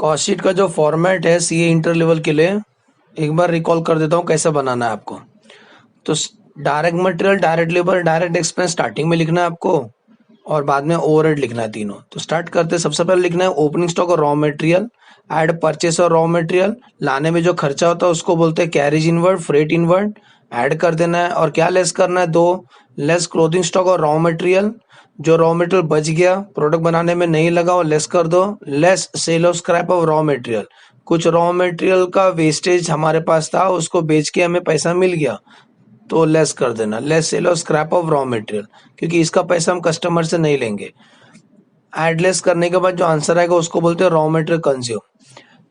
Cost sheet का जो format है सीए इंटर लेवल के लिए, एक बार रिकॉल कर देता हूँ कैसे बनाना है आपको। तो direct material, direct labour, direct expense starting में लिखना है आपको और बाद में ओवरहेड लिखना है तीनों। तो स्टार्ट करते हैं। सबसे पहले लिखना है ओपनिंग स्टॉक और रॉ मटेरियल, ऐड परचेस और रॉ मटेरियल। लाने में जो खर्चा होता है उसको बोलते हैं carriage inward, freight inward. Add कर देना है और क्या लेस करना है, दो लेस क्लोथिंग स्टॉक और रॉ मटेरियल। जो रॉ मटेरियल बच गया, प्रोडक्ट बनाने में नहीं लगा, वो लेस कर दो। Less sale of scrap of raw material. कुछ रॉ मटेरियल का वेस्टेज हमारे पास था, उसको बेच के हमें पैसा मिल गया तो लेस कर देना। Less sale of scrap of raw material, क्योंकि इसका पैसा हम कस्टमर से नहीं लेंगे। एड लेस करने के बाद जो आंसर आएगा उसको बोलते हैं रॉ मटेरियल कंज्यूम।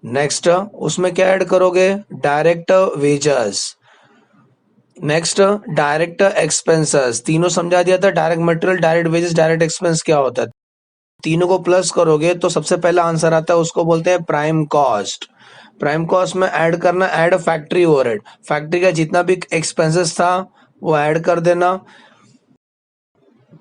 नेक्स्ट उसमें क्या ऐड करोगे, direct wages. Next direct expenses, तीनों समझा दिया था। Direct material, direct wages, direct expense क्या होता है। तीनों को प्लस करोगे तो सबसे पहला आंसर आता है, उसको बोलते हैं प्राइम कॉस्ट। प्राइम कॉस्ट में ऐड करना, ऐड फैक्ट्री ओवरहेड। फैक्ट्री का जितना भी एक्सपेंसेस था वो ऐड कर देना।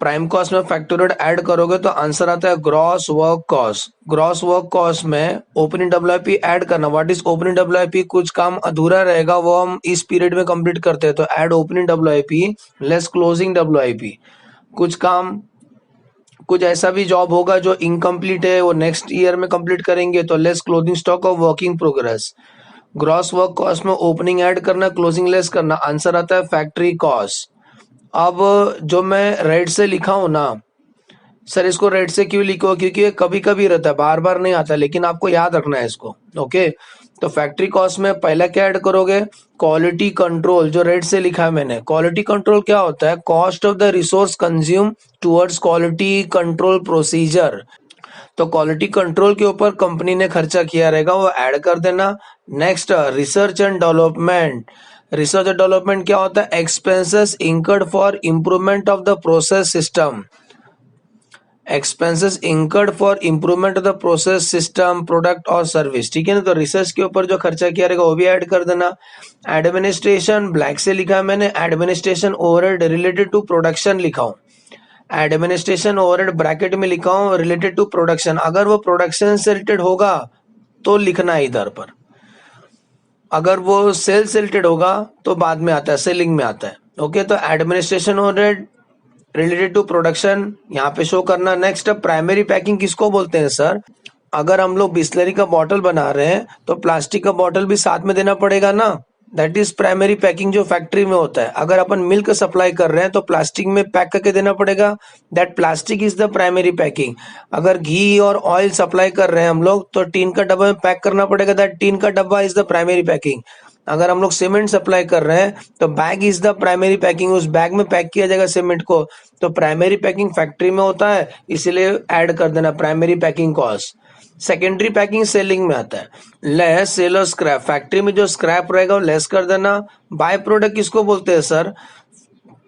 प्राइम कॉस्ट में फैक्ट्री ओवरहेड ऐड करोगे तो आंसर आता है gross work cost. Gross work cost में ओपनिंग डब्ल्यूआईपी ऐड करना। व्हाट इज ओपनिंग डब्ल्यूआईपी, कुछ काम अधूरा रहेगा वो हम इस पीरियड में कंप्लीट करते हैं तो add opening WIP less closing WIP. कुछ काम, कुछ ऐसा भी जॉब होगा जो इनकम्प्लीट है, वो नेक्स्ट ईयर में कंप्लीट करेंगे तो less closing stock of working progress. Gross work cost में ओपनिंग ऐड करना, क्लोजिंग लेस करना। आंसर आता है फैक्ट्री कॉस्ट। अब जो मैं रेड से लिखा हूं ना सर, इसको रेड से क्यों लिखो, क्योंकि ये कभी कभी रहता है, बार बार नहीं आता, लेकिन आपको याद रखना है इसको। ओके, तो फैक्ट्री कॉस्ट में पहला क्या ऐड करोगे, क्वालिटी कंट्रोल। जो रेड से लिखा है मैंने, क्वालिटी कंट्रोल क्या होता है, cost of the resource consume towards quality control procedure. तो क्वालिटी कंट्रोल के ऊपर कंपनी ने खर्चा किया रहेगा, वो ऐड कर देना। Next research and development. Research and development क्या होता है, expenses incurred for improvement of the process system. Expenses incurred for improvement of the process system, product और सर्विस। ठीक है ना, तो रिसर्च के ऊपर जो खर्चा किया रहेगा वो भी ऐड कर देना। एडमिनिस्ट्रेशन ब्लैक से लिखा है मैंने, administration overhead related to production लिखा हूं। एडमिनिस्ट्रेशन ओवरहेड ब्रैकेट में लिखा हूं रिलेटेड टू प्रोडक्शन। अगर वो प्रोडक्शन से रिलेटेड होगा तो लिखना है इधर पर, अगर वो सेल से रिलेटेड होगा तो बाद में आता है, सेलिंग में आता है। ओके, तो administration overhead related to production यहाँ पे शो करना। नेक्स्ट प्राइमरी पैकिंग किसको बोलते हैं सर, अगर हम लोग बिस्लरी का बॉटल बना रहे हैं तो प्लास्टिक का बॉटल भी साथ में देना पड़ेगा ना, दैट इज प्राइमरी पैकिंग जो फैक्ट्री में होता है। अगर अपन मिल्क सप्लाई कर रहे हैं तो प्लास्टिक में पैक करके देना पड़ेगा, that plastic is the primary packing. अगर घी और ऑयल सप्लाई कर रहे हैं हम लोग तो टीन का डब्बा में पैक करना पड़ेगा, दैट टीन का डब्बा इज द प्राइमरी पैकिंग। अगर हम लोग सीमेंट सप्लाई कर रहे हैं तो bag is the primary packing, उस बैग में पैक किया जाएगा सीमेंट को। तो प्राइमरी पैकिंग फैक्ट्री में होता है, इसीलिए ऐड कर देना primary packing cost. Secondary packing selling में आता है। लेस सेल और स्क्रैप, फैक्ट्री में जो स्क्रैप रहेगा वो लेस कर देना। बाय प्रोडक्ट किसको बोलते हैं सर,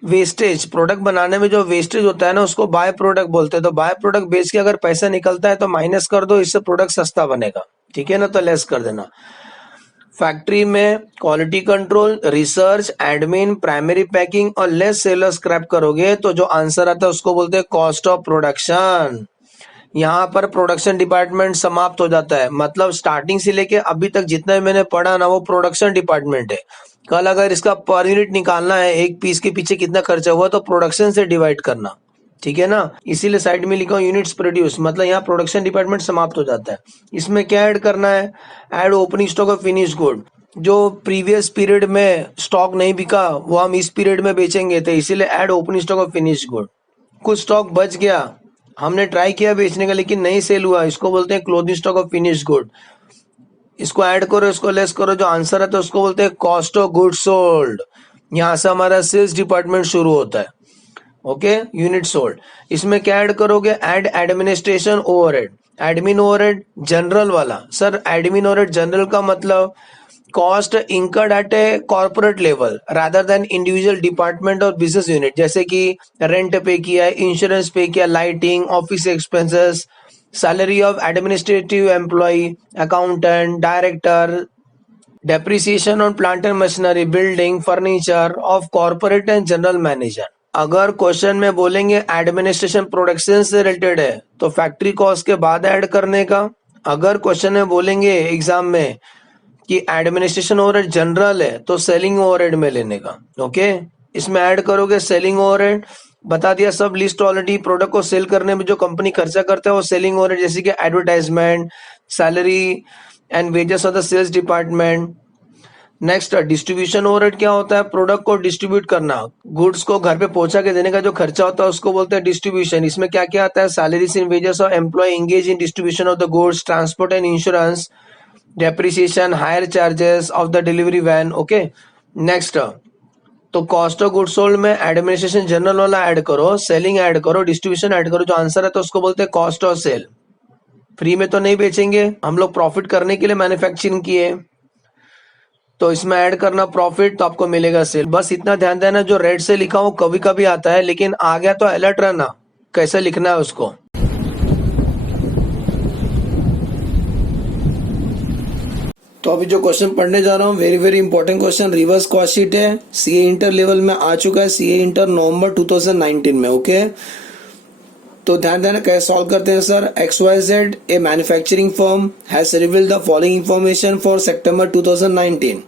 वेस्टेज। प्रोडक्ट बनाने में जो वेस्टेज होता है ना उसको बाय प्रोडक्ट बोलते हैं। तो बाय प्रोडक्ट बेच के अगर पैसा निकलता है तो माइनस कर दो, इससे प्रोडक्ट सस्ता बनेगा। ठीक है ना, तो लेस कर देना। फैक्ट्री में quality control, research, admin, primary packing और लेस सेल और स्क्रैप करोगे तो जो आंसर आता है उसको बोलते हैं कॉस्ट ऑफ प्रोडक्शन। यहाँ पर प्रोडक्शन डिपार्टमेंट समाप्त हो जाता है, मतलब स्टार्टिंग से लेके अभी तक जितना भी मैंने पढ़ा ना वो प्रोडक्शन डिपार्टमेंट है। कल अगर इसका पर यूनिट निकालना है, एक पीस के पीछे कितना खर्चा हुआ, तो प्रोडक्शन से डिवाइड करना। ठीक है ना, इसीलिए साइड में लिखा हूं यूनिट्स प्रोड्यूस, मतलब यहाँ प्रोडक्शन डिपार्टमेंट समाप्त हो जाता है। इसमें क्या ऐड करना है, add opening stock of finish good. जो प्रीवियस पीरियड में स्टॉक नहीं बिका वो हम इस पीरियड में बेचेंगे, तो इसीलिए add opening stock of finish good. कुछ स्टॉक बच गया, हमने ट्राई किया बेचने का लेकिन नहीं सेल हुआ, इसको बोलते हैं closing stock of finish good. इसको ऐड करो, इसको लेस करो, जो आंसर है तो उसको बोलते हैं कॉस्ट ऑफ गुड सोल्ड। यहां से हमारा सेल्स डिपार्टमेंट शुरू होता है। Okay, unit sold. इसमें क्या ऐड करोगे, add administration overhead. Admin overhead general वाला, सर एडमिन ओवरहेड जनरल का मतलब cost incurred at a corporate level rather than individual department और बिजनेस यूनिट, जैसे कि रेंट पे किया, इंश्योरेंस पे किया, lighting, office expenses, salary of administrative employ, accountant, director, depreciation on plant and machinery, building, furniture of corporate and general manager. अगर question में बोलेंगे एडमिनिस्ट्रेशन प्रोडक्शन से रिलेटेड है तो फैक्ट्री कॉस्ट के बाद ऐड करने का, अगर क्वेश्चन में बोलेंगे एग्जाम में कि एडमिनिस्ट्रेशन ओवरहेड जनरल है तो सेलिंग ओवरहेड में लेने का। ओके, इसमें ऐड करोगे सेलिंग ओवरहेड, बता दिया सब लिस्ट ऑलरेडी। प्रोडक्ट को सेल करने में जो कंपनी खर्चा करता है वो सेलिंग ओवरहेड, जैसे कि advertisement, salary and wages of the sales department. Next, distribution overhead क्या होता है? प्रोडक्ट को डिस्ट्रीब्यूट करना, गुड्स को घर पे पहुंचा के देने का जो खर्चा होता है उसको बोलते हैं डिस्ट्रीब्यूशन। इसमें क्या क्या आता है? Salaries in wages of employ engage in distribution of the goods, transport and insurance, depreciation, hire charges of the delivery van. Okay, next, तो कॉस्ट ऑफ गुड्स सोल्ड में एडमिनिस्ट्रेशन जनरल वाला ऐड करो, selling add करो, distribution add करो, जो answer है तो उसको बोलते हैं कॉस्ट ऑफ सेल। फ्री में तो नहीं बेचेंगे हम लोग, प्रॉफिट करने के लिए मैन्युफैक्चरिंग किए, तो इसमें ऐड करना प्रॉफिट, तो आपको मिलेगा सेल। बस इतना ध्यान देना, जो रेड से लिखा हो कभी कभी आता है, लेकिन आ गया तो अलर्ट रहना कैसे लिखना है उसको। तो अभी जो क्वेश्चन पढ़ने जा रहा हूँ very very important question, reverse cost sheet है, सीए इंटर लेवल में आ चुका है, सीए इंटर नवंबर 2019 में। ओके, तो ध्यान देना कैसे सॉल्व करते हैं sir. XYZ a manufacturing firm has revealed the following information for सितंबर 2019।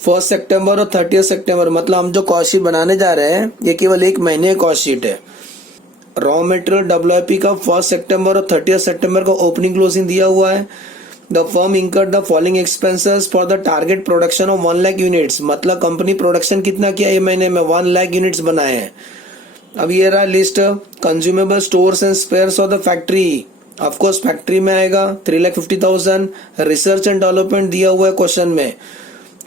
1 सितंबर और 30 सितंबर, मतलब हम जो कॉस्ट शीट बनाने जा रहे हैं ये केवल एक महीने की कॉस्ट शीट है। रॉ मटेरियल WIP का 1 सितंबर और 30 सितंबर का ओपनिंग क्लोजिंग दिया हुआ है। The firm incurred the following expenses for the target production of 1 lakh units, मतलब कंपनी प्रोडक्शन कितना किया ये महीने में? 1 लाख यूनिट्स बनाए हैं। अब ये रहा list, consumable stores and spheres of the factory, of course factory में आएगा 3,50,000। रिसर्च एंड डेवलपमेंट दिया हुआ है क्वेश्चन में,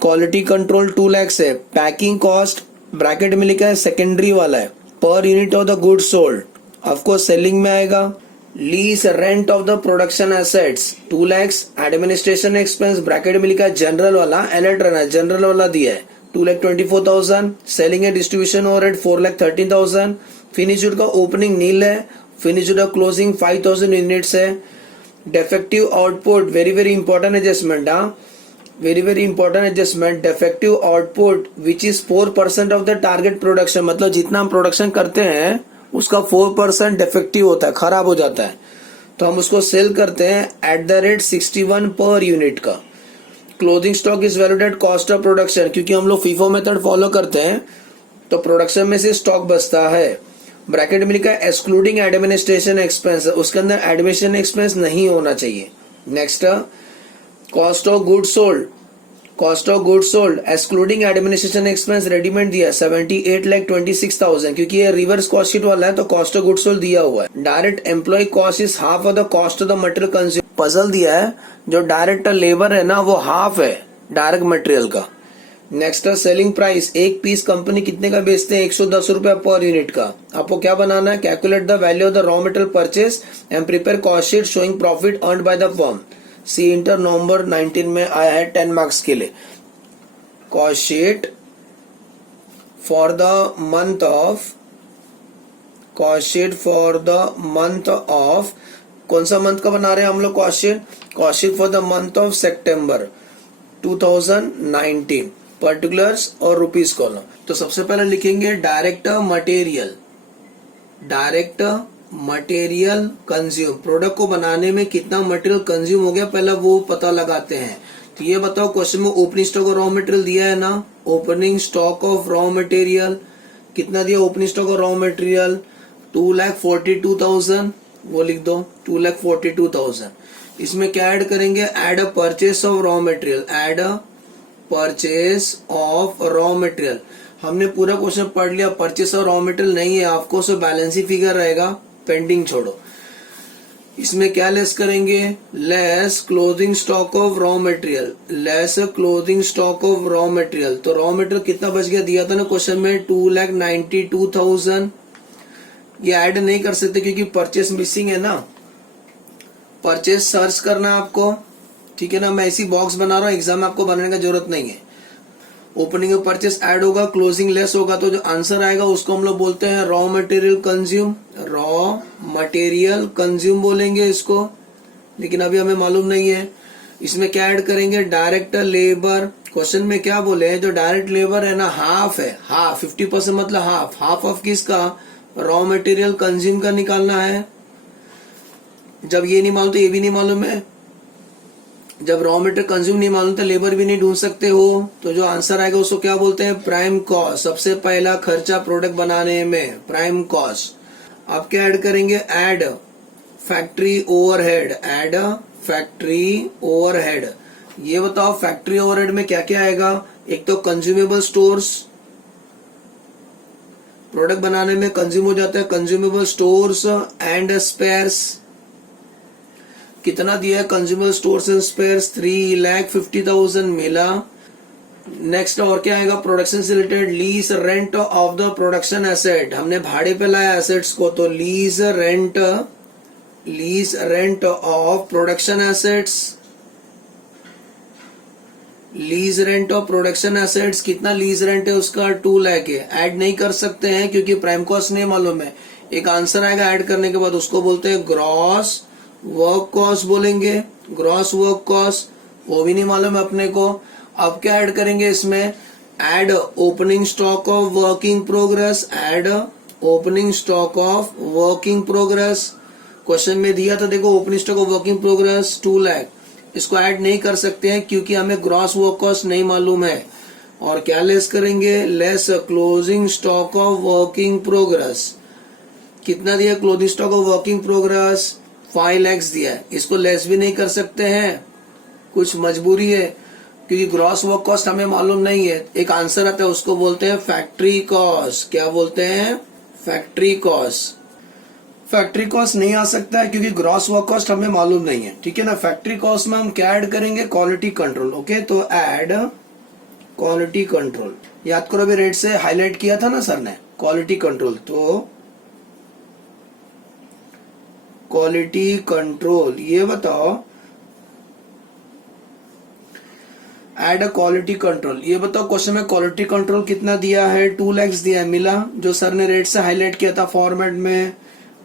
क्वालिटी कंट्रोल 2 लाख है। पैकिंग कॉस्ट ब्रैकेट में लिखा है सेकेंडरी वाला है, per unit of the goods sold, of course selling में आएगा। Lease rent of the production assets 2 lakh. Administration expense bracket में लिखा है जनरल वाला, अलर्ट रहना है, जनरल वाला दिया है 2,24,000। Selling and distribution overhead 4,13,000। Finished का ओपनिंग नील है, फिनिश्ड का क्लोजिंग 5,000 यूनिट्स है। Defective output very very important adjustment, very very important adjustment. Defective output which is 4% of the target production, मतलब जितना हम प्रोडक्शन करते हैं उसका 4% डिफेक्टिव होता है, खराब हो जाता है, तो हम उसको सेल करते हैं @61 पर यूनिट का। Closing stock is valued at cost of production, क्योंकि हम लोग फीफो मेथड फॉलो करते हैं तो प्रोडक्शन में से स्टॉक बचता है। ब्रैकेट में लिखा है एक्सक्लूडिंग एडमिनिस्ट्रेशन एक्सपेंस, उसके अंदर एडमिनिस्ट्रेशन एक्सपेंस नहीं होना चाहिए। Next, cost of goods sold, cost of goods sold excluding administration expense readymade दिया 78,26,000, क्योंकि ये रिवर्स कॉस्ट शीट वाला है तो कॉस्ट ऑफ गुड्स सोल्ड दिया हुआ है। Direct employ cost is half of the cost of the material consume, puzzle दिया है, जो डायरेक्ट लेबर है ना वो हाफ है डायरेक्ट मटेरियल का। नेक्स्ट, सेलिंग प्राइस, एक पीस कंपनी कितने का बेचते हैं? 110 रुपए पर यूनिट का। आपको क्या बनाना है? Calculate the value of the raw material purchase and prepare cost sheet showing profit earned by the firm. C inter नवंबर 19 में आया है 10 मार्क्स के लिए। Cost sheet for the month of, cost sheet for the month of, कौन सा month का बना रहे हैं हम लोग cost sheet? Cost sheet for the month of सितंबर 2019, पर्टिकुलर्स और रुपीस कॉलम। तो सबसे पहले लिखेंगे direct material, direct material consume, product को बनाने में कितना मटेरियल कंज्यूम हो गया पहले वो पता लगाते हैं। तो ये बताओ क्वेश्चन में opening stock of raw material दिया है ना, opening stock of raw material कितना दिया? Opening stock of raw material 2,42,000, वो लिख दो 2,42,000। इसमें क्या ऐड करेंगे? Add a purchase of raw material, add a purchase of raw material. हमने पूरा क्वेश्चन पढ़ लिया, परचेस ऑफ रॉ मटेरियल नहीं है, आपको सो बैलेंस ही फिगर रहेगा, पेंडिंग छोड़ो। इसमें क्या लेस करेंगे? Less closing stock of raw material, less closing stock of raw material. तो रॉ मटेरियल कितना बच गया? दिया था ना क्वेश्चन में 2,92,000। ये ऐड नहीं कर सकते क्योंकि परचेस मिसिंग है ना, परचेस सर्च करना है आपको, ठीक है ना। मैं ऐसी बॉक्स बना रहा हूँ, एग्जाम में आपको बनाने का जरूरत नहीं है। ओपनिंग में परचेस ऐड होगा, क्लोजिंग लेस होगा, तो जो आंसर आएगा उसको हम लोग बोलते हैं raw material consume, raw material consume बोलेंगे इसको, लेकिन अभी हमें मालूम नहीं है। इसमें क्या ऐड करेंगे? Direct labour. क्वेश्चन में क्या बोले हैं? जो डायरेक्ट लेबर है ना हाफ है, हाफ 50% मतलब हाफ, हाफ ऑफ किसका? रॉ मटेरियल कंज्यूम का निकालना है। जब ये नहीं मालूम तो ये भी नहीं मालूम है, जब रॉ मटेरियल कंज्यूम नहीं मालूम तो लेबर भी नहीं ढूंढ सकते हो, तो जो आंसर आएगा उसको क्या बोलते हैं, प्राइम कॉस्ट। सबसे पहला खर्चा प्रोडक्ट बनाने में, प्राइम कॉस्ट। अब क्या ऐड करेंगे, add factory overhead, add factory overhead. ये बताओ फैक्ट्री ओवरहेड में क्या क्या आएगा, एक तो कंज्यूमेबल स्टोर्स, प्रोडक्ट बनाने में कंज्यूम हो जाता है कंज्यूमेबल स्टोर्स एंड स्पेयर्स। कितना दिया है कंज्यूमेबल स्टोर्स एंड स्पेयर्स, 3,50,000 मिला। नेक्स्ट और क्या आएगा, प्रोडक्शन से related, lease rent of the production asset, हमने भाड़े पे लाया एसेट्स को, तो lease rent of production assets, lease rent of production assets, कितना लीज रेंट है उसका, 2 लाख है। ऐड नहीं कर सकते हैं क्योंकि प्राइम कॉस्ट नहीं मालूम है। एक आंसर आएगा ऐड करने के बाद, उसको बोलते हैं ग्रॉस वर्क कॉस्ट बोलेंगे, ग्रॉस वर्क कॉस्ट, वो भी नहीं मालूम है अपने को। अब क्या ऐड करेंगे इसमें, add opening stock of working progress, add opening stock of working progress. Question में दिया था देखो, opening stock of working progress 2 lakh, इसको ऐड नहीं कर सकते हैं क्योंकि हमें ग्रॉस वर्क कॉस्ट नहीं मालूम है। और क्या लेस करेंगे, less closing stock of working progress, कितना दिया closing stock of working progress, 5 lakh दिया है, इसको लेस भी नहीं कर सकते हैं, कुछ मजबूरी है क्योंकि ग्रॉस वर्क कॉस्ट हमें मालूम नहीं है। एक आंसर आता है उसको बोलते हैं फैक्ट्री कॉस्ट, क्या बोलते हैं, फैक्ट्री कॉस्ट। फैक्ट्री कॉस्ट नहीं आ सकता है क्योंकि ग्रॉस वर्क कॉस्ट हमें मालूम नहीं है, ठीक है ना। फैक्ट्री कॉस्ट में हम क्या ऐड करेंगे, क्वालिटी कंट्रोल, ओके। तो ऐड क्वालिटी कंट्रोल, याद करो अभी रेड से हाईलाइट किया था ना सर ने, क्वालिटी कंट्रोल, तो क्वालिटी कंट्रोल। ये बताओ ऐड अ क्वालिटी कंट्रोल, ये बताओ क्वेश्चन में क्वालिटी कंट्रोल कितना दिया है, 2 लाख दिया है, मिला। जो सर ने रेड से हाईलाइट किया था फॉर्मेट में,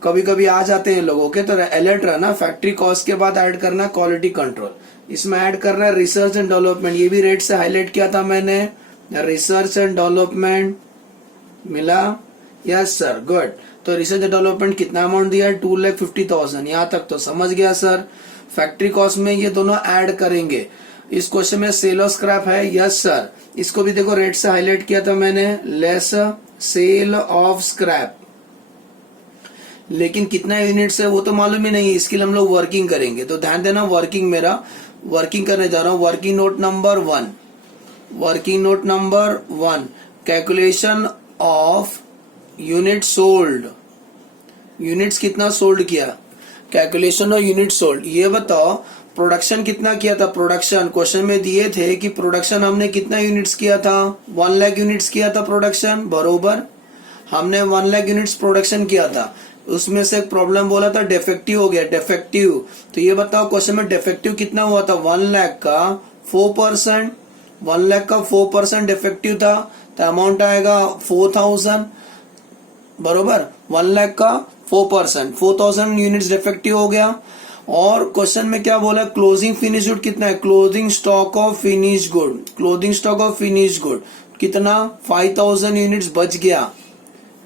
कभी कभी आ जाते हैं लोगों के, तो अलर्ट रहना, फैक्ट्री कॉस्ट के बाद ऐड करना क्वालिटी कंट्रोल। इसमें ऐड करना है रिसर्च एंड डेवलपमेंट, ये भी रेड से हाईलाइट किया था मैंने, रिसर्च एंड डेवलपमेंट, मिला, यस सर, गुड। तो रिसर्च एंड डेवलपमेंट कितना अमाउंट दिया है, 2,50,000, यहाँ तक तो समझ गया सर। फैक्ट्री कॉस्ट में ये दोनों ऐड करेंगे। इस क्वेश्चन में सेल और स्क्रैप है, यस सर, इसको भी देखो रेड से हाईलाइट किया था मैंने, लेस सेल ऑफ स्क्रैप, लेकिन कितना यूनिट्स है वो तो मालूम ही नहीं है, इसके लिए हम लोग वर्किंग करेंगे। तो ध्यान देना, वर्किंग मेरा वर्किंग करने जा रहा हूं, working note number 1, working note number 1, calculation of unit sold, units कितना सोल्ड किया, कैलकुलेशन ऑफ यूनिट सोल्ड। ये बताओ प्रोडक्शन कितना किया था, प्रोडक्शन क्वेश्चन में दिए थे कि प्रोडक्शन हमने कितना यूनिट्स किया था, 1 लाख यूनिट्स किया था प्रोडक्शन, बरोबर, हमने 1 लाख यूनिट्स प्रोडक्शन किया था। उसमें से एक प्रॉब्लम बोला था डिफेक्टिव हो गया, डिफेक्टिव। तो ये बताओ क्वेश्चन में डिफेक्टिव कितना हुआ था, 1 लाख का 4%, 1 लाख का 4% डिफेक्टिव था, तो अमाउंट आएगा 4,000, बरोबर, 1 लाख का 4%, 4,000 यूनिट्स डिफेक्टिव हो गया। और क्वेश्चन में क्या बोला, क्लोजिंग फिनिश गुड कितना है, closing stock of finish good, closing stock of finish good कितना, 5,000 यूनिट्स बच गया।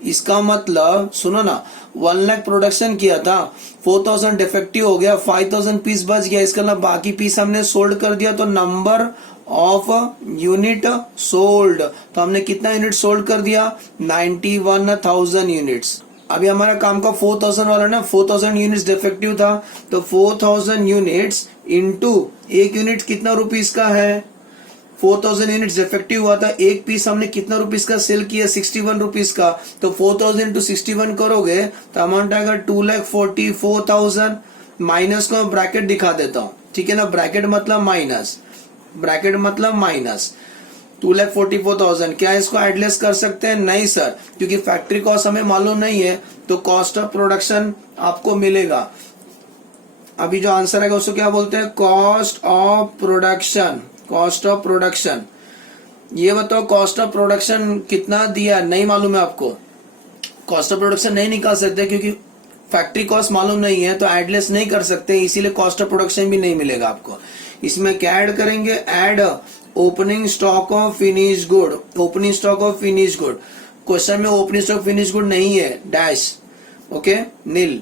इसका मतलब सुनो ना, 1 लाख प्रोडक्शन किया था, 4,000 डिफेक्टिव हो गया, 5,000 पीस बच गया, इसका मतलब बाकी पीस हमने सोल्ड कर दिया, तो नंबर ऑफ यूनिट सोल्ड, तो हमने कितना यूनिट सोल्ड कर दिया, 91,000 यूनिट्स। अभी हमारा काम का 4,000 वाला ना, 4,000 यूनिट्स डिफेक्टिव था, तो 4,000 यूनिट्स इंटू एक यूनिट कितना रुपीस का है, 4,000 यूनिट्स डिफेक्टिव हुआ था, एक पीस हमने कितना रुपीस का सेल किया, 61 रुपीस का, तो 4,000 इंटू 61 करोगे तो अमाउंट आएगा 2,44,000। माइनस को ब्रैकेट दिखा देता हूँ, ठीक है ना, ब्रैकेट मतलब माइनस, ब्रैकेट मतलब माइनस, 2,44,000। क्या इसको एडलेस कर सकते हैं, नहीं सर, क्योंकि फैक्ट्री कॉस्ट हमें मालूम नहीं है, तो कॉस्ट ऑफ प्रोडक्शन आपको मिलेगा। अभी जो आंसर आएगा उसको क्या बोलते हैं, cost of production, cost of production. ये बताओ कॉस्ट ऑफ प्रोडक्शन कितना दिया, नहीं मालूम है आपको, कॉस्ट ऑफ प्रोडक्शन नहीं निकाल सकते क्योंकि फैक्ट्री कॉस्ट मालूम नहीं है, तो एडलेस नहीं कर सकते, इसीलिए कॉस्ट ऑफ प्रोडक्शन भी नहीं मिलेगा आपको। इसमें क्या ऐड करेंगे, add opening stock of finish good, opening stock of finish good. Question में ओपनिंग स्टॉक फिनिश गुड नहीं है, डैश, ओके, नील।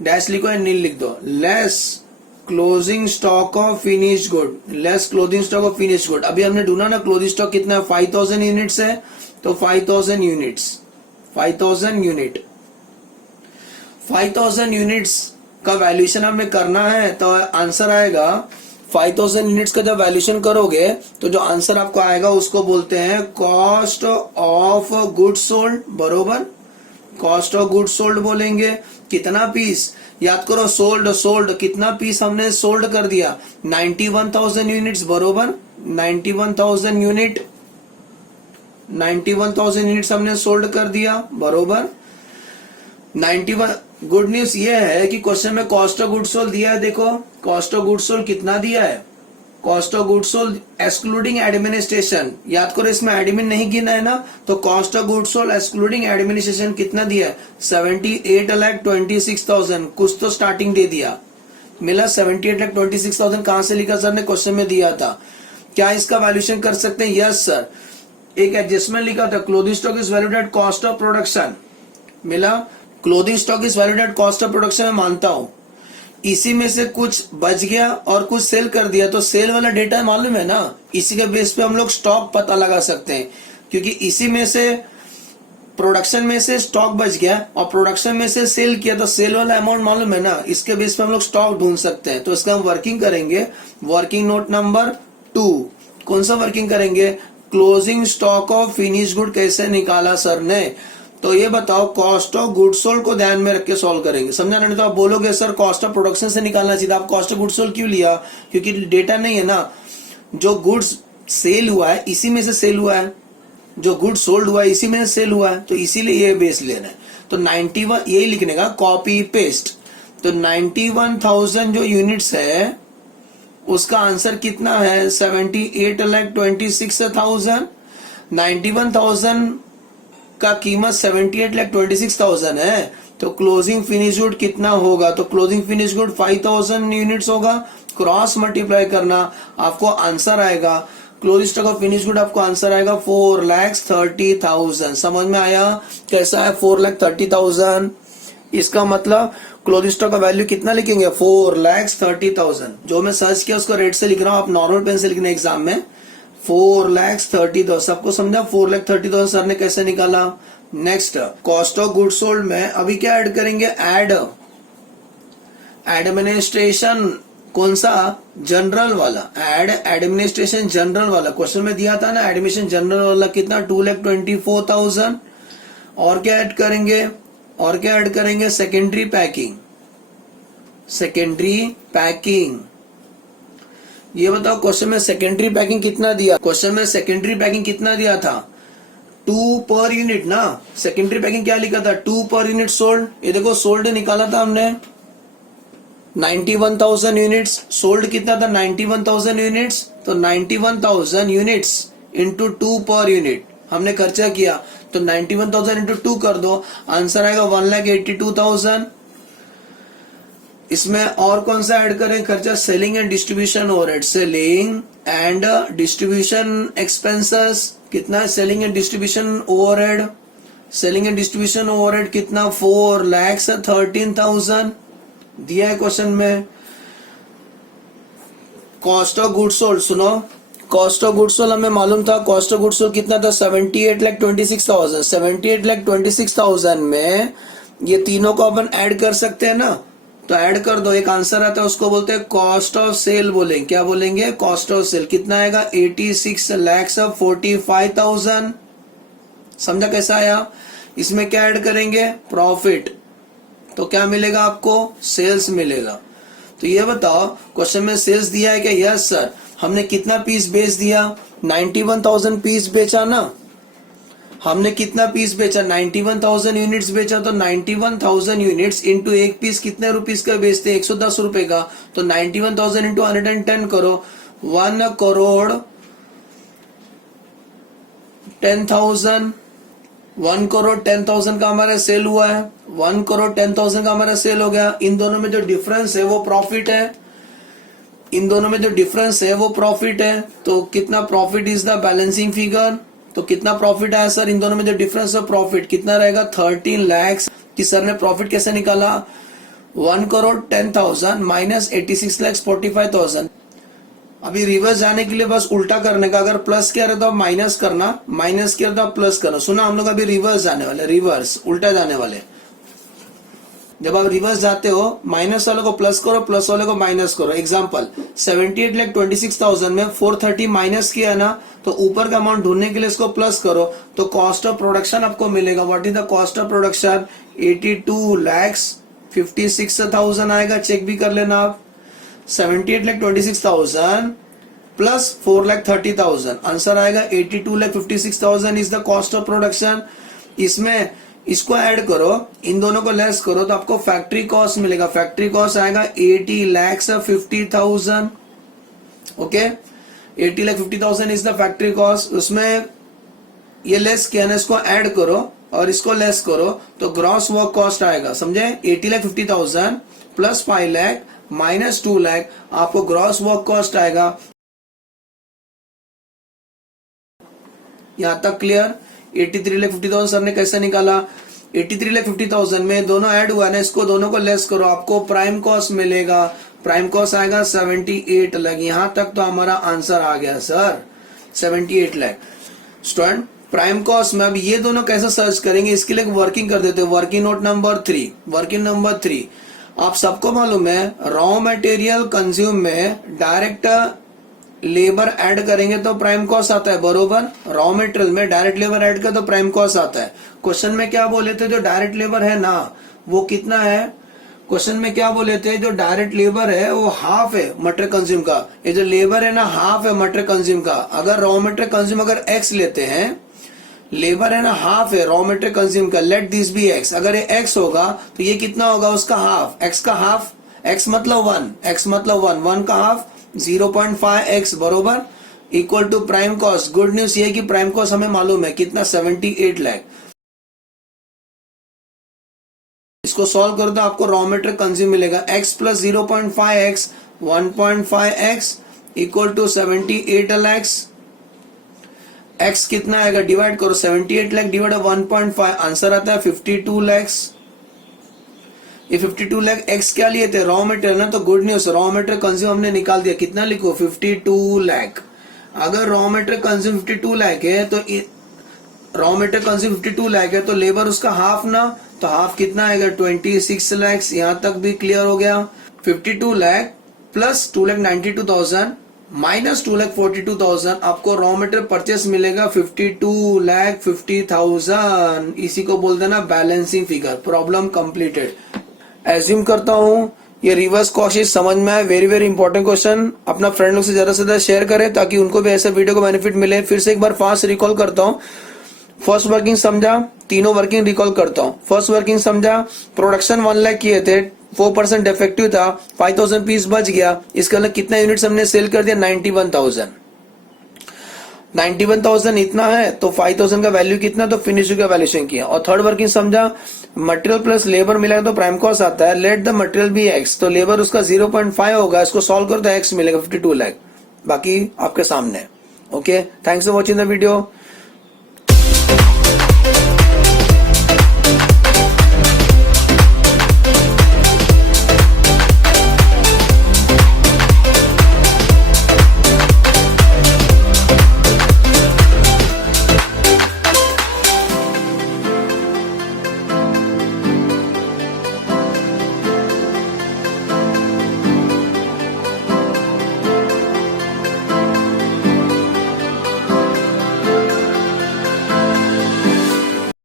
डैश लिखो या नील लिख दो, less closing stock of finish good, less closing stock of finish good. अभी हमने ढूंढा ना क्लोजिंग स्टॉक कितना है, 5000 यूनिट्स है, तो 5000 यूनिट्स, 5000 यूनिट, 5000 यूनिट्स का वैल्यूएशन हमें करना है, तो आंसर आएगा 5000 यूनिट्स का जब वैल्यूएशन करोगे तो जो आंसर आपको आएगा उसको बोलते हैं कॉस्ट ऑफ गुड्स सोल्ड, बरोबर, कॉस्ट ऑफ गुड्स सोल्ड बोलेंगे। कितना पीस, याद करो, सोल्ड, सोल्ड कितना पीस हमने सोल्ड कर दिया, 91,000 यूनिट्स, बरोबर, 91,000 यूनिट, 91,000 यूनिट्स हमने सोल्ड कर दिया, बरोबर। 91, गुड न्यूज ये है कि क्वेश्चन में कॉस्ट ऑफ गुड्स सोल्ड दिया है, देखो कॉस्ट ऑफ गुड्स सोल्ड कितना दिया है, cost of goods sold excluding administration, याद करो इसमें एडमिन नहीं गिना है ना, तो cost of goods sold excluding administration कितना दिया है, 78,26,000, कुछ तो स्टार्टिंग दे दिया, मिला 78,26,000। कहां से लिखा सर ने, क्वेश्चन में दिया था। क्या इसका वैल्यूएशन कर सकते हैं, यस सर, एक एडजस्टमेंट लिखा था, clothing stock is valued at cost of production, मिला clothing stock is valued at cost of production, मैं मानता हूं। इसी में से कुछ बच गया और कुछ सेल कर दिया, तो सेल वाला डेटा मालूम है ना, इसी के बेस पे हम लोग स्टॉक पता लगा सकते हैं, क्योंकि इसी में से प्रोडक्शन में से स्टॉक बच गया और प्रोडक्शन में से सेल किया, तो सेल वाला अमाउंट मालूम है ना, इसके बेस पे हम लोग स्टॉक ढूंढ सकते हैं। तो इसका हम वर्किंग करेंगे, वर्किंग नोट नंबर 2, कौन सा वर्किंग करेंगे, closing stock of finish good कैसे निकाला सर ने, तो ये बताओ, कॉस्ट ऑफ गुड्स सोल्ड को ध्यान में रख के सॉल्व करेंगे, समझा नहीं तो आप बोलोगे सर कॉस्ट ऑफ प्रोडक्शन से निकालना चाहिए, आप कॉस्ट ऑफ गुड्स सोल्ड क्यों लिया, क्योंकि डेटा नहीं है ना, जो गुड्स सेल हुआ है इसी में से सेल हुआ है, जो गुड्स सोल्ड हुआ है इसी में से सेल हुआ है, तो इसीलिए ये बेस लेना है। तो 91 यही लिखने का, कॉपी पेस्ट, तो 91,000 जो यूनिट्स है उसका आंसर कितना है, 78,26,000, 91,000 का कीमत 78,26,000 है, तो क्लोजिंग फिनिश गुड कितना होगा, तो क्लोजिंग फिनिश गुड 5,000 यूनिट्स होगा, क्रॉस मल्टीप्लाई करना, आपको आंसर आएगा, closing stock of finish good आपको आंसर आएगा 4,30,000। समझ में आया कैसा है 4,30,000, इसका मतलब क्लोजिंग स्टॉक का वैल्यू कितना लिखेंगे, 4,30,000, जो मैं सर्च किया उसको रेट से लिख रहा हूं, आप नॉर्मल पेन से लिखना एग्जाम में, 4,30,000, सबको समझा 4,30,000 सर ने कैसे निकाला। Next, cost of goods sold में अभी क्या ऐड करेंगे, एड एडमिनिस्ट्रेशन, कौन सा, जनरल वाला, एड एडमिनिस्ट्रेशन जनरल वाला, क्वेश्चन में दिया था ना एडमिनिस्ट्रेशन जनरल वाला कितना, 2,24,000, और क्या ऐड करेंगे, और क्या ऐड करेंगे, सेकेंडरी पैकिंग, सेकेंडरी पैकिंग, ये बताओ क्वेश्चन में सेकेंडरी पैकिंग कितना दिया, क्वेश्चन में सेकेंडरी पैकिंग कितना दिया था, 2 पर यूनिट ना, सेकेंडरी पैकिंग क्या लिखा था, 2 पर यूनिट सोल्ड, ये देखो सोल्ड निकाला था हमने 91,000 यूनिट्स, सोल्ड कितना था 91,000 यूनिट्स, तो 91,000 यूनिट्स इंटू 2 पर यूनिट हमने खर्चा किया, तो 91,000 इंटू 2 कर दो, आंसर आएगा 1,82,000। इसमें और कौन सा ऐड करें खर्चा, selling and distribution overhead, selling and distribution expenses कितना है, selling and distribution overhead, selling and distribution overhead कितना, 4,13,000 दिया है क्वेश्चन में। कॉस्ट ऑफ गुड्स सोल्ड, सुनो कॉस्ट ऑफ गुड्स सोल्ड हमें मालूम था, कॉस्ट ऑफ गुड्स सोल्ड कितना था, 78,26,000, 78,26,000 में ये तीनों को अपन ऐड कर सकते हैं ना, तो ऐड कर दो, एक आंसर आता है उसको बोलते हैं कॉस्ट ऑफ सेल, बोलेंगे क्या बोलेंगे, कॉस्ट ऑफ सेल कितना आएगा, 86,45,000, समझा कैसा आया। इसमें क्या ऐड करेंगे, प्रॉफिट, तो क्या मिलेगा आपको, सेल्स मिलेगा। तो ये बताओ क्वेश्चन में सेल्स दिया है क्या, यस सर, हमने कितना पीस बेच दिया, 91,000 पीस बेचा ना, हमने कितना पीस बेचा, 91,000 यूनिट्स बेचा, तो 91,000 यूनिट्स इंटू एक पीस कितने रुपीस का बेचते हैं, 110 रुपए का, तो 91,000 इंटू 110 करो, 1,10,000, 1,10,000 का हमारा सेल हुआ है, 1,10,000 का हमारा सेल हो गया। इन दोनों में जो डिफरेंस है वो प्रॉफिट है, इन दोनों में जो डिफरेंस है वो प्रॉफिट है, तो कितना profit is the balancing figure, तो कितना प्रॉफिट आया सर, इन दोनों में जो डिफरेंस है प्रॉफिट कितना रहेगा, 13 लाख। कि सर ने प्रॉफिट कैसे निकाला, 1,10,00,000 माइनस 86,45,000। अभी रिवर्स जाने के लिए बस उल्टा करने का, अगर प्लस किया रहता तो माइनस करना, माइनस किया तो प्लस करना। सुना हम लोग अभी रिवर्स जाने वाले, रिवर्स उल्टा जाने वाले। जब आप रिवर्स जाते हो माइनस वाले को प्लस करो, प्लस वाले को माइनस करो। एग्जांपल 78,26,000 में 430 माइनस किया ना, तो ऊपर का अमाउंट ढूंढने के लिए इसको प्लस करो तो कॉस्ट ऑफ प्रोडक्शन आपको मिलेगा। What is the cost of production? 82,56,000 आएगा, चेक भी कर लेना आप। 78,26,000 प्लस 4,30,000, आंसर आएगा 82,56,000 is the cost of production. इसमें इसको ऐड करो, इन दोनों को लेस करो तो आपको फैक्ट्री कॉस्ट मिलेगा। फैक्ट्री कॉस्ट आएगा 80,50,000। Okay, 80,50,000 is the factory cost. उसमें ये लेस किया ना, इसको ऐड करो और इसको लेस करो तो ग्रॉस वर्क कॉस्ट आएगा। समझे? 80,50,000 प्लस 5 लाख माइनस 2 लाख, आपको ग्रॉस वर्क कॉस्ट आएगा। यहां तक क्लियर? 83,50,000 सर ने कैसे निकाला? 83,50,000 में दोनों ऐड हुआ ना, इसको दोनों को लेस करो, आपको प्राइम कॉस्ट मिलेगा। प्राइम कॉस्ट आएगा 78 लाख। यहां तक तो हमारा आंसर आ गया sir, 78 lakh. Student, prime cost में अब ये दोनों कैसे सर्च करेंगे, इसके लिए वर्किंग कर देते हैं। Working note number 3, working number 3, आप सबको मालूम है रॉ मटेरियल कंज्यूम में डायरेक्ट लेबर ऐड करेंगे तो प्राइम कॉस्ट आता है, बरोबर। रॉ मटेरियल में डायरेक्ट लेबर ऐड कर तो प्राइम कॉस्ट आता है। क्वेश्चन में क्या बोले थे, जो डायरेक्ट लेबर है ना वो कितना है? क्वेश्चन में क्या बोले थे, जो डायरेक्ट लेबर है वो हाफ है मटेरियल कंज्यूम का। ये जो लेबर है ना हाफ है मटेरियल कंज्यूम का। अगर रॉ मटेरियल कंज्यूम अगर एक्स लेते हैं, लेबर है ना हाफ है रॉ मटेरियल कंज्यूम का, लेट दिस बी एक्स। अगर ये एक्स होगा तो ये कितना होगा? उसका हाफ। एक्स का हाफ, एक्स मतलब 1, एक्स मतलब 1, 1 का हाफ 0.5x बरोबर equal to prime cost. Good news ये है कि प्राइम कॉस्ट हमें मालूम है कितना, 78 लाख। इसको सॉल्व करो तो आपको रॉ मटेरियल कंज्यूम मिलेगा x plus 0.5x 1.5x equal to 78 lakh. x कितना आएगा? डिवाइड करो, 78 लाख डिवाइड 1.5, आंसर आता है 52 लाख। ये 52 लाख एक्स क्या लिए थे? रॉ मटेरियल ना। तो good news, raw material consume हमने निकाल दिया। कितना लिखो? 52 लाख। अगर रॉ मटेरियल कंज्यूम 52 लाख है तो रॉ मटेरियल कंज्यूम 52 लाख है तो लेबर उसका हाफ ना, तो हाफ कितना आएगा? 26 लाख। यहां तक भी क्लियर हो गया। 52 लाख प्लस 2,92,000 माइनस 2,42,000, आपको रॉ मटेरियल परचेस मिलेगा 52,50,000। इसी को बोलते हैं ना balancing figure. Problem completed. Assume करता हूँ ये रिवर्स कॉस्ट समझ में आए। Very very important question. अपना फ्रेंड लोग से ज्यादा से ज्यादा शेयर करें ताकि उनको भी ऐसे वीडियो को बेनिफिट मिले। फिर से एक बार फास्ट रिकॉल करता हूँ। फर्स्ट वर्किंग समझा, तीनों वर्किंग रिकॉल करता हूँ। फर्स्ट वर्किंग समझा, प्रोडक्शन 1 लाख किए थे, 4% डिफेक्टिव था, 5,000 पीस बच गया। इसके अंदर कितना यूनिट्स हमने सेल कर दिया? 91,000। 91,000 इतना है तो 5,000 का वैल्यू कितना, तो फिनिश का वैल्यूएशन किया। और थर्ड वर्किंग समझा, मटेरियल प्लस लेबर मिला तो प्राइम कॉस्ट आता है। Let the material be X, तो लेबर उसका 0.5 होगा, इसको सॉल्व करो तो एक्स मिलेगा 52 लाख। बाकी आपके सामने। Okay, thanks for watching the video.